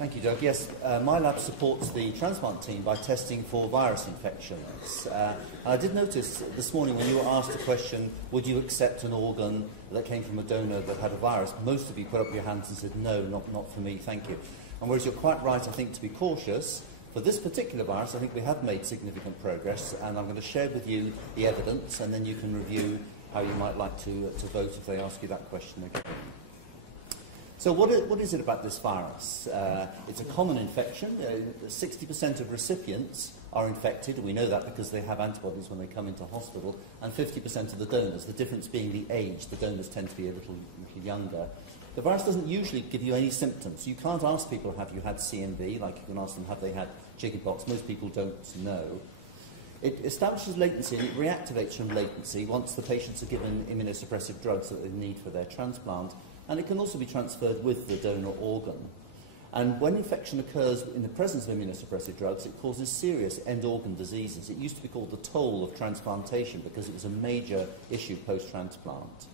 Thank you, Doug. Yes, my lab supports the transplant team by testing for virus infections. I did notice this morning when you were asked the question, would you accept an organ that came from a donor that had a virus, most of you put up your hands and said, no, not for me, thank you. And whereas you're quite right, I think, to be cautious, for this particular virus, I think we have made significant progress, and I'm going to share with you the evidence, and then you can review how you might like to vote if they ask you that question again. So what is it about this virus? It's a common infection. 60% of recipients are infected. We know that because they have antibodies when they come into hospital, and 50% of the donors, the difference being the age. The donors tend to be a little younger. The virus doesn't usually give you any symptoms. You can't ask people, have you had CMV, like you can ask them, have they had chickenpox? Most people don't know. It establishes latency and it reactivates from latency once the patients are given immunosuppressive drugs that they need for their transplant. And it can also be transferred with the donor organ. And when infection occurs in the presence of immunosuppressive drugs, it causes serious end-organ diseases. It used to be called the toll of transplantation because it was a major issue post-transplant.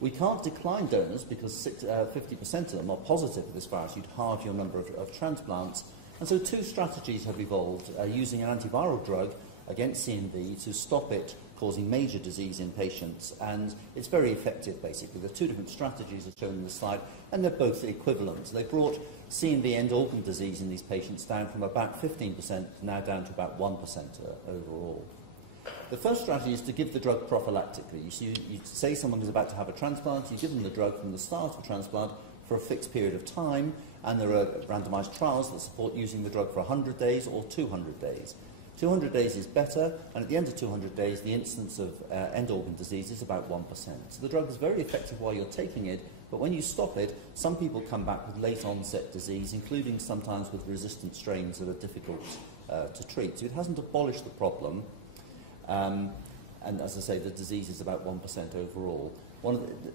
We can't decline donors because 50% of them are positive for this virus. You'd halve your number of transplants. And so two strategies have evolved, using an antiviral drug against CMV to stop it causing major disease in patients, and it's very effective, basically. There are two different strategies as shown in the slide, and they're both equivalent. They brought CMV end-organ disease in these patients down from about 15% now down to about 1% overall. The first strategy is to give the drug prophylactically. You say someone is about to have a transplant, you give them the drug from the start of transplant for a fixed period of time, and there are randomized trials that support using the drug for 100 days or 200 days. 200 days is better, and at the end of 200 days, the incidence of end-organ disease is about 1%. So the drug is very effective while you're taking it, but when you stop it, some people come back with late-onset disease, including sometimes with resistant strains that are difficult to treat. So it hasn't abolished the problem, and as I say, the disease is about 1% overall.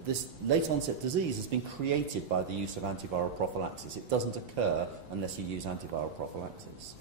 This late-onset disease has been created by the use of antiviral prophylaxis. It doesn't occur unless you use antiviral prophylaxis.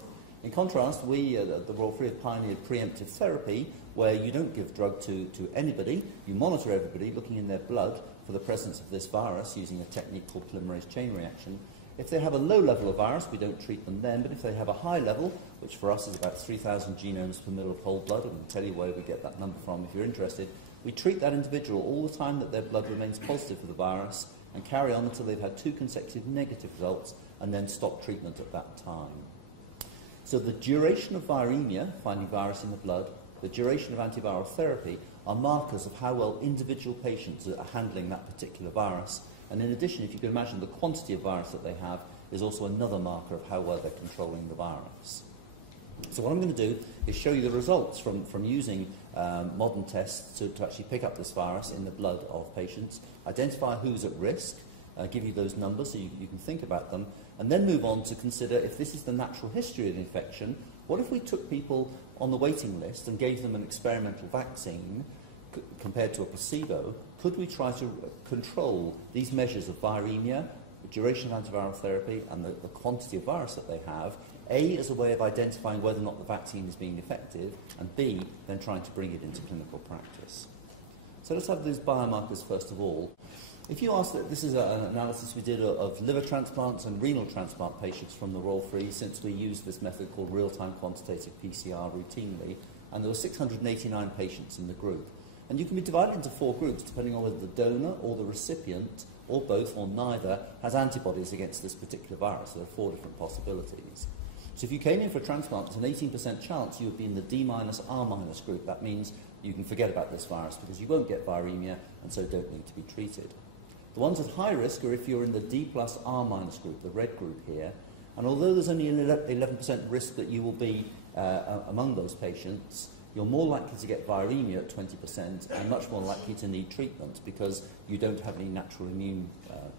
In contrast, we at the Royal Free have pioneered preemptive therapy, where you don't give drug to anybody, you monitor everybody, looking in their blood for the presence of this virus using a technique called polymerase chain reaction. If they have a low level of virus, we don't treat them then, but if they have a high level, which for us is about 3,000 genomes per ml of whole blood, and we'll tell you where we get that number from if you're interested, we treat that individual all the time that their blood remains positive for the virus and carry on until they've had 2 consecutive negative results and then stop treatment at that time. So the duration of viremia, finding virus in the blood, the duration of antiviral therapy are markers of how well individual patients are handling that particular virus. And in addition, if you can imagine, the quantity of virus that they have is also another marker of how well they're controlling the virus. So what I'm going to do is show you the results from using modern tests to actually pick up this virus in the blood of patients, identify who's at risk, give you those numbers so you can think about them, and then move on to consider, if this is the natural history of the infection, what if we took people on the waiting list and gave them an experimental vaccine compared to a placebo? Could we try to control these measures of viremia, the duration of antiviral therapy, and the quantity of virus that they have, A, as a way of identifying whether or not the vaccine is being effective, and B, then trying to bring it into clinical practice? So let's have those biomarkers first of all. If you ask, this is an analysis we did of liver transplants and renal transplant patients from the Royal Free, since we use this method called real-time quantitative PCR routinely, and there were 689 patients in the group. And you can be divided into 4 groups depending on whether the donor or the recipient, or both or neither, has antibodies against this particular virus. So there are 4 different possibilities. So if you came in for a transplant, there's an 18% chance you would be in the D-R- group. That means you can forget about this virus because you won't get viremia and so don't need to be treated. The ones at high risk are if you're in the D+R- group, the red group here, and although there's only an 11% risk that you will be among those patients, you're more likely to get viremia at 20% and much more likely to need treatment because you don't have any natural immune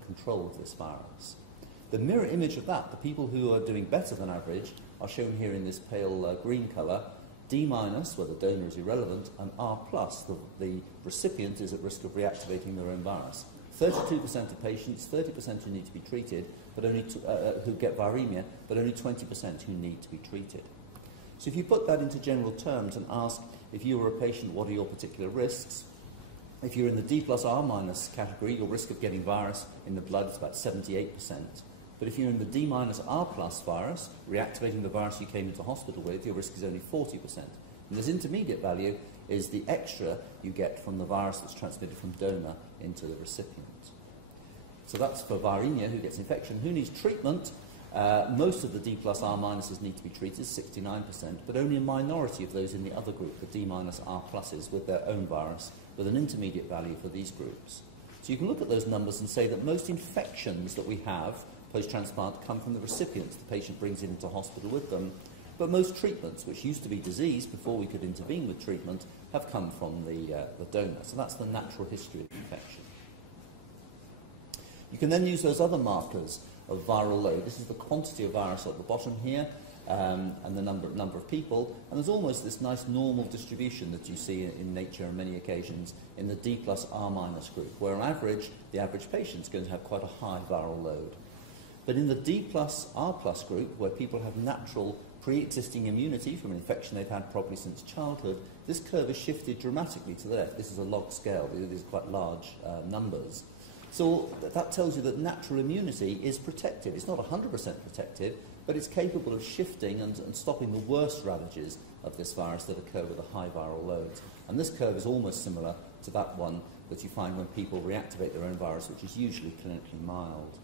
control of this virus. The mirror image of that, the people who are doing better than average, are shown here in this pale green colour. D-, where the donor is irrelevant, and R+, the recipient is at risk of reactivating their own virus. 32% of patients, 30% who need to be treated, but only who get viremia, but only 20% who need to be treated. So if you put that into general terms and ask, if you were a patient, what are your particular risks? If you're in the D+R- category, your risk of getting virus in the blood is about 78%. But if you're in the D-R plus virus, reactivating the virus you came into hospital with, your risk is only 40%. And this intermediate value is the extra you get from the virus that's transmitted from donor into the recipient. So that's for viremia, who gets infection. Who needs treatment? Most of the D plus R minuses need to be treated, 69%, but only a minority of those in the other group, the D minus R pluses, with their own virus, with an intermediate value for these groups. So you can look at those numbers and say that most infections that we have post-transplant come from the recipients the patient brings into hospital with them, but most treatments, which used to be disease before we could intervene with treatment, have come from the donor. So that's the natural history of infection. You can then use those other markers of viral load. This is the quantity of virus at the bottom here, and the number of people, and there's almost this nice normal distribution that you see in nature on many occasions in the D plus R minus group, where on average, the average patient's going to have quite a high viral load. But in the D plus R plus group, where people have natural pre-existing immunity from an infection they've had probably since childhood, this curve is shifted dramatically to the left. This is a log scale. These are quite large numbers. So that tells you that natural immunity is protective. It's not 100% protective, but it's capable of shifting and stopping the worst ravages of this virus that occur with a high viral load. And this curve is almost similar to that one that you find when people reactivate their own virus, which is usually clinically mild.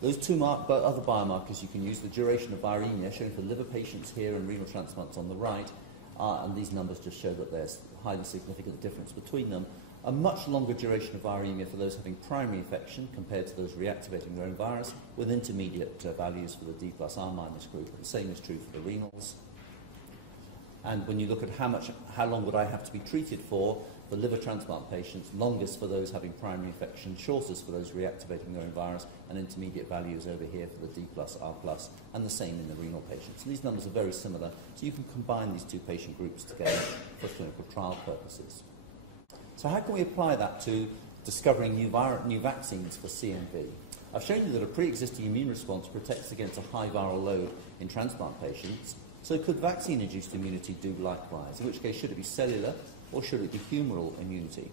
Those two other biomarkers you can use, the duration of viremia, shown for liver patients here and renal transplants on the right, and these numbers just show that there's a highly significant difference between them. A much longer duration of viremia for those having primary infection compared to those reactivating their own virus, with intermediate values for the D plus R minus group. The same is true for the renals. And when you look at how long would I have to be treated for liver transplant patients, longest for those having primary infection, shortest for those reactivating their own virus, and intermediate values over here for the D plus R plus, and the same in the renal patients. And these numbers are very similar, so you can combine these two patient groups together for clinical trial purposes. So how can we apply that to discovering new vaccines for CMV? I've shown you that a pre-existing immune response protects against a high viral load in transplant patients. So could vaccine-induced immunity do likewise? In which case, should it be cellular or should it be humoral immunity?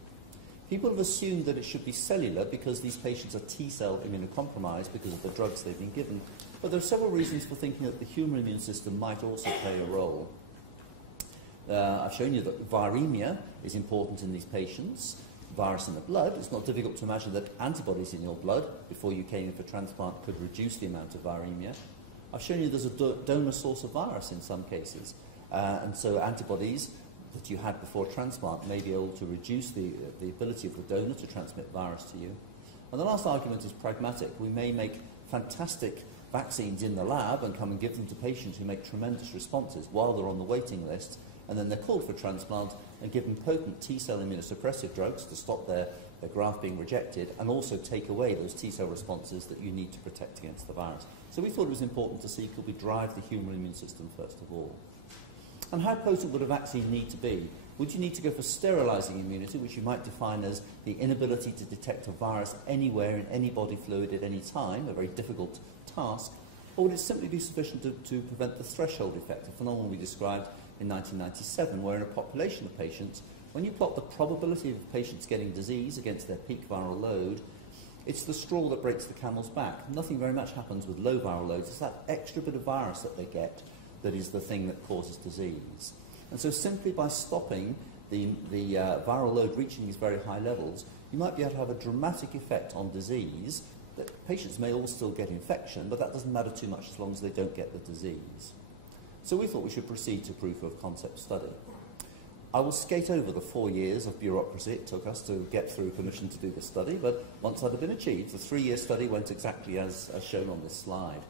People have assumed that it should be cellular because these patients are T-cell immunocompromised because of the drugs they've been given. But there are several reasons for thinking that the humoral immune system might also play a role. I've shown you that viremia is important in these patients. Virus in the blood, it's not difficult to imagine that antibodies in your blood before you came in for transplant could reduce the amount of viremia. I've shown you there's a donor source of virus in some cases, and so antibodies that you had before transplant may be able to reduce the ability of the donor to transmit virus to you. And the last argument is pragmatic. We may make fantastic vaccines in the lab and come and give them to patients who make tremendous responses while they're on the waiting list, and then they're called for transplant and given potent T-cell immunosuppressive drugs to stop their graft being rejected and also take away those T-cell responses that you need to protect against the virus. So we thought it was important to see could we drive the humoral immune system first of all. And how potent would a vaccine need to be? Would you need to go for sterilizing immunity, which you might define as the inability to detect a virus anywhere in any body fluid at any time, a very difficult task, or would it simply be sufficient to prevent the threshold effect, a phenomenon we described in 1997, where in a population of patients, when you plot the probability of patients getting disease against their peak viral load, it's the straw that breaks the camel's back. Nothing very much happens with low viral loads. It's that extra bit of virus that they get that is the thing that causes disease. And so simply by stopping the viral load reaching these very high levels, you might be able to have a dramatic effect on disease. That patients may all still get infection, but that doesn't matter too much as long as they don't get the disease. So we thought we should proceed to proof of concept study. I will skate over the 4 years of bureaucracy it took us to get through permission to do this study, but once that had been achieved, the 3-year study went exactly as shown on this slide.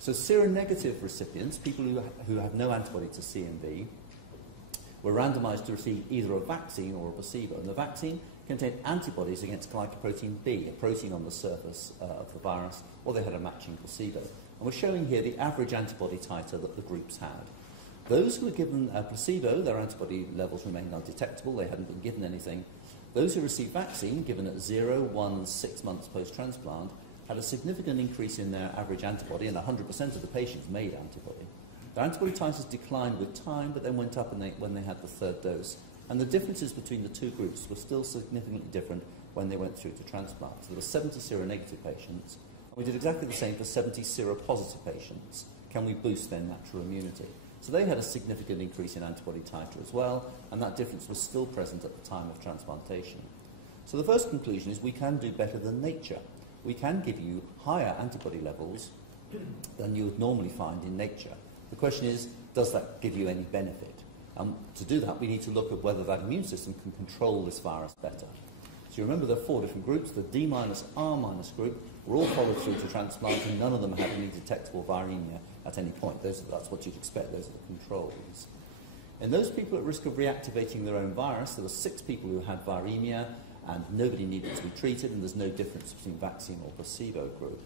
So seronegative recipients, people who have no antibody to CMV, were randomized to receive either a vaccine or a placebo. And the vaccine contained antibodies against glycoprotein B, a protein on the surface of the virus, or they had a matching placebo. And we're showing here the average antibody titer that the groups had. Those who were given a placebo, their antibody levels remained undetectable, they hadn't been given anything. Those who received vaccine, given at 0, 1, 6 months post-transplant, had a significant increase in their average antibody, and 100% of the patients made antibody. Their antibody titers declined with time, but then went up when they had the third dose. And the differences between the two groups were still significantly different when they went through to transplant. So there were 70 seronegative patients, We did exactly the same for 70 seropositive patients. Can we boost their natural immunity? So they had a significant increase in antibody titer as well, and that difference was still present at the time of transplantation. So the first conclusion is we can do better than nature. We can give you higher antibody levels than you would normally find in nature. The question is, does that give you any benefit? To do that, we need to look at whether that immune system can control this virus better. So you remember there are 4 different groups. The D-R- group were all followed through to transplant, and none of them had any detectable viremia at any point. That's what you'd expect. Those are the controls. In those people at risk of reactivating their own virus, there were 6 people who had viremia, and nobody needed to be treated, and there's no difference between vaccine or placebo group.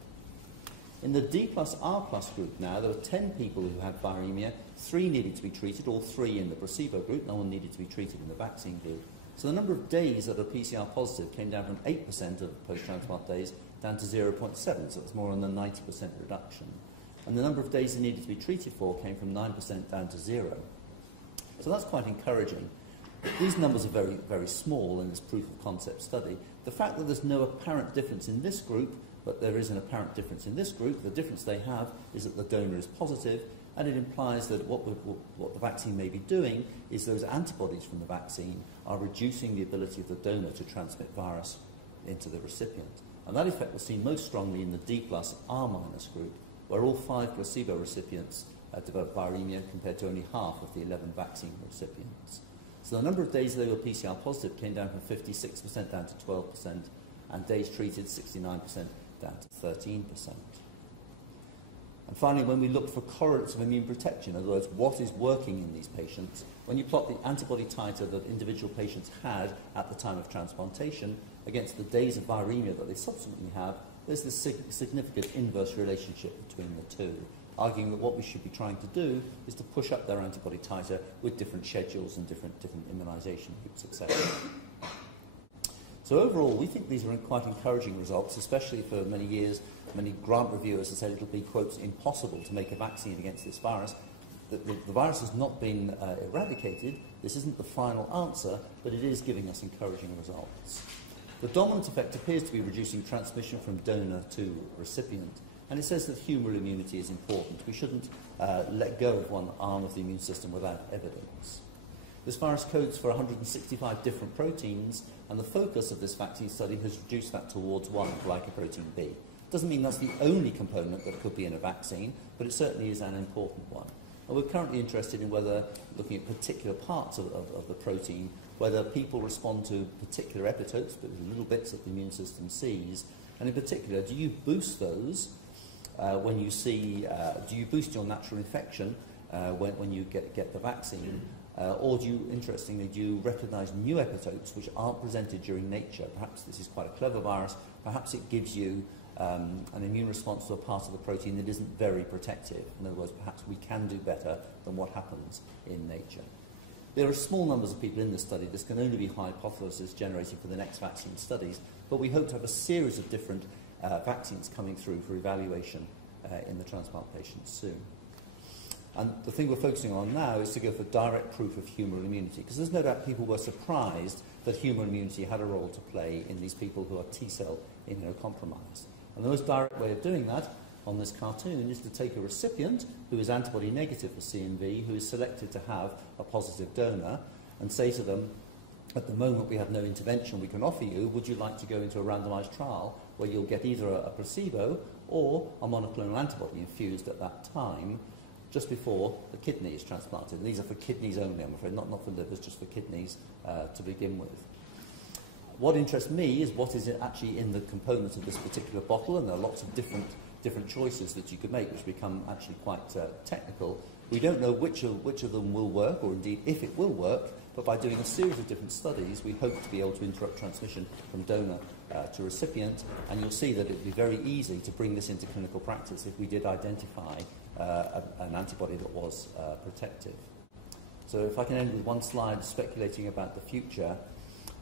In the D+R+ group now, there were 10 people who had viremia. 3 needed to be treated, all 3 in the placebo group. No one needed to be treated in the vaccine group. So the number of days that are PCR positive came down from 8% of post-transplant days down to 0.7, so it's more than a 90% reduction. And the number of days they needed to be treated for came from 9% down to 0. So that's quite encouraging. These numbers are very, very small in this proof of concept study. The fact that there's no apparent difference in this group, but there is an apparent difference in this group, the difference they have is that the donor is positive, and it implies that what the vaccine may be doing is those antibodies from the vaccine are reducing the ability of the donor to transmit virus into the recipient. And that effect was seen most strongly in the D+R- group, where all 5 placebo recipients developed viremia compared to only half of the 11 vaccine recipients. So the number of days they were PCR positive came down from 56% down to 12%, and days treated 69% down to 13%. And finally, when we look for correlates of immune protection, in other words, what is working in these patients, when you plot the antibody titer that individual patients had at the time of transplantation against the days of viremia that they subsequently have, there's this significant inverse relationship between the two, arguing that what we should be trying to do is to push up their antibody titer with different schedules and different immunisation groups, etc. So overall, we think these are quite encouraging results, especially for many years. Many grant reviewers have said it'll be, quotes, impossible to make a vaccine against this virus. The virus has not been eradicated. This isn't the final answer, but it is giving us encouraging results. The dominant effect appears to be reducing transmission from donor to recipient, and it says that humoral immunity is important. We shouldn't let go of one arm of the immune system without evidence. This virus codes for 165 different proteins, and the focus of this vaccine study has reduced that towards one, glycoprotein B. Doesn't mean that's the only component that could be in a vaccine, but it certainly is an important one. And we're currently interested in whether, looking at particular parts of the protein, whether people respond to particular epitopes, but little bits that the immune system sees, and in particular, do you boost those when you see, do you boost your natural infection when you get the vaccine? Or do you, interestingly, do you recognise new epitopes which aren't presented during nature? Perhaps this is quite a clever virus. Perhaps it gives you an immune response to a part of the protein that isn't very protective. In other words, perhaps we can do better than what happens in nature. There are small numbers of people in this study. This can only be hypothesis generated for the next vaccine studies, but we hope to have a series of different vaccines coming through for evaluation in the transplant patients soon. And the thing we're focusing on now is to go for direct proof of humoral immunity, because there's no doubt people were surprised that humoral immunity had a role to play in these people who are T-cell immunocompromised. And the most direct way of doing that on this cartoon is to take a recipient who is antibody negative for CMV, who is selected to have a positive donor, and say to them, at the moment we have no intervention we can offer you, would you like to go into a randomised trial where you'll get either a placebo or a monoclonal antibody infused at that time, just before the kidney is transplanted. And these are for kidneys only, I'm afraid, not for livers, just for kidneys to begin with. What interests me is what is actually in the components of this particular bottle, and there are lots of different choices that you could make, which become actually quite technical. We don't know which of them will work, or indeed if it will work, but by doing a series of different studies, we hope to be able to interrupt transmission from donor to recipient, and you'll see that it would be very easy to bring this into clinical practice if we did identify an antibody that was protective. So if I can end with one slide speculating about the future,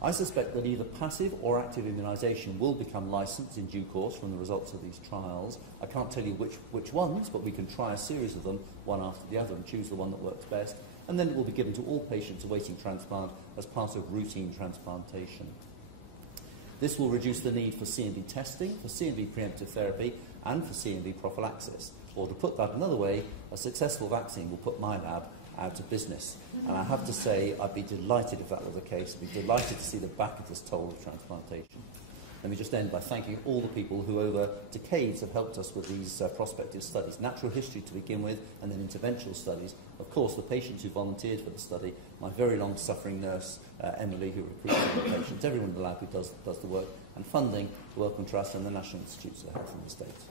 I suspect that either passive or active immunisation will become licensed in due course from the results of these trials. I can't tell you which ones, but we can try a series of them, one after the other, and choose the one that works best. And then it will be given to all patients awaiting transplant as part of routine transplantation. This will reduce the need for CMV testing, for CMV preemptive therapy, and for CMV prophylaxis. Or to put that another way, a successful vaccine will put my lab out of business. And I have to say, I'd be delighted if that were the case. I'd be delighted to see the back of this toll of transplantation. Let me just end by thanking all the people who over decades have helped us with these prospective studies. Natural history to begin with, and then interventional studies. Of course, the patients who volunteered for the study, my very long-suffering nurse, Emily, who recruited the patients, everyone in the lab who does the work, and funding, the Wellcome Trust and the National Institutes of Health in the States.